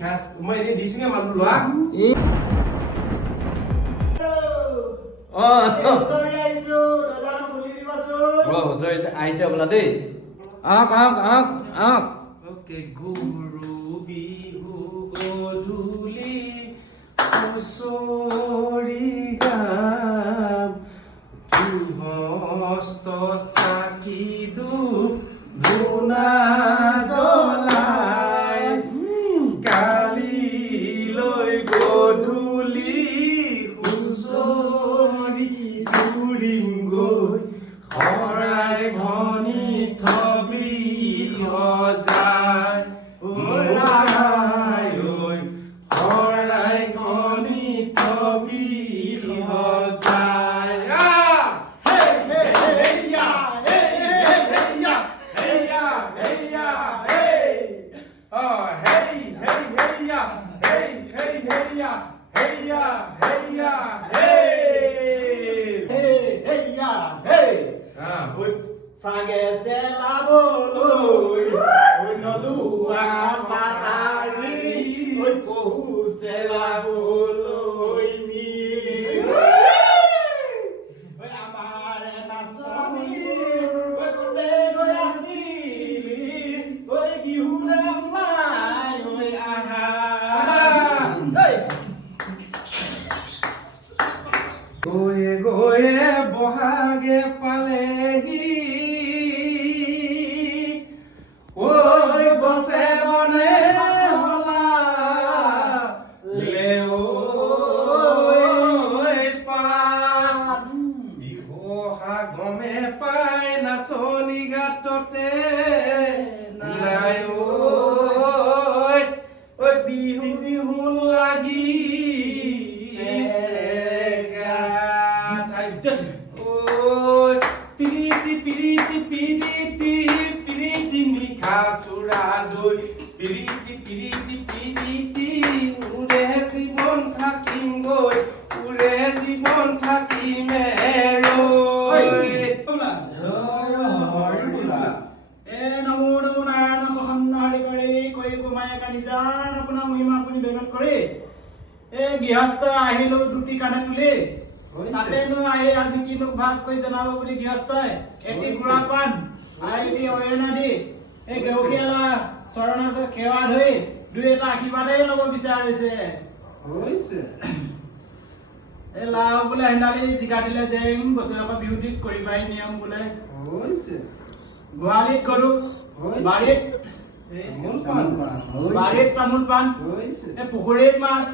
খাস মই এনে দিছিঙে মানুহ লোৱা সৰি আইছো দৰ্জাখন খুলি দিবাচোন হুঁচৰি আহিছে বোলা দেই আহক ওকে গুৰু বিহু গধূলি হুঁচৰি গাম হস্ত চাকি ধূপ ধূনা জ্বলাই কালিলৈ গধূলি হুঁচৰি জুৰিম গৈ শৰাই ঘনি থবি সজাই শৰাই ঘনি থবি সজাই Sage selaboloy, oi nolua matari, oi pohu selaboloy mi. Oi amare nasoni, oi kotego asili, oi bihule mai, oi aha. গয়ে গয়ে বহাগে পালেহি ঐ গছে বনে হলা লেঐ পাত বিহুহা গমে পাই নাচনি গাততে নাই ঐ বিহু বিহু লাগি পিরিতি নিখা সুরা দই পিরিতি উড়ে জীবন থাকিম গৈ উড়ে জীবন থাকিমে ৰৈ নমো নমো নাৰায়ণ নমঃ হৰি কৰি কৈ কুমায়ে কানিজাৰ আপোনাৰ মহিমা আপুনি বেগত কৰে গৃহস্থ আহিলো ত্ৰুটি কাণে তুলি তাতেনো আহি আমি কিনো ভাগ কৈ জনাব বুলি গৃহস্থই এটি গুড়া পাণ আইলি অৰিহণা দি এই গেউখীয়ালা চৰণত সেৱা ধৰি দুই এটা আশীৰ্বাদেই ল'ব বিচাৰিছে এই লাও বোলে হেন্দালি জিকা দিলে জেং বছৰেকৰ বিহুটিত কৰিবাই নিয়ম বোলে গোৱালিত গৰু বাৰীত তামোল পাণ পুখুৰীত মাছ